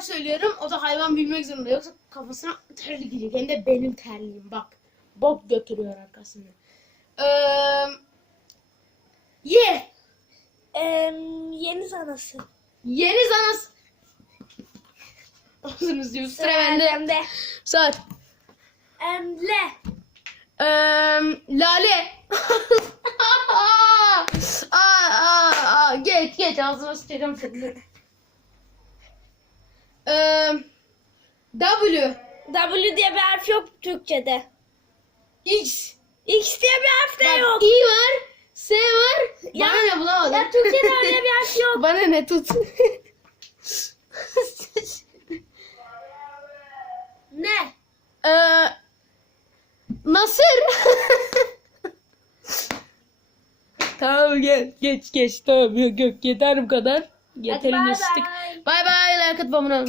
harf söylüyorum. O da hayvan bilmek zorunda. Yoksa kafasına terli gidecek. Hem de benim terliğim bak. Bok götürüyor arkasını. Ee, ye. Em, yeni zanası. Yeni zanas. Ağzınız diyor. Sıra bende. Sar. Em, le. Ee, lale. aa, aa, aa, geç geç ağzına sıçacağım W. W diye bir harf yok Türkçe'de. X. X diye bir harf de Bak, yok. İ var. S var. Ya- Bana ne bulamadım. Ya Türkçe'de öyle bir harf yok. Bana ne tut. Ne? ee, Nasır. tamam geç geç geç tamam yok yok yeter bu kadar. Hadi Yeterince bay bay. Like atıp abone.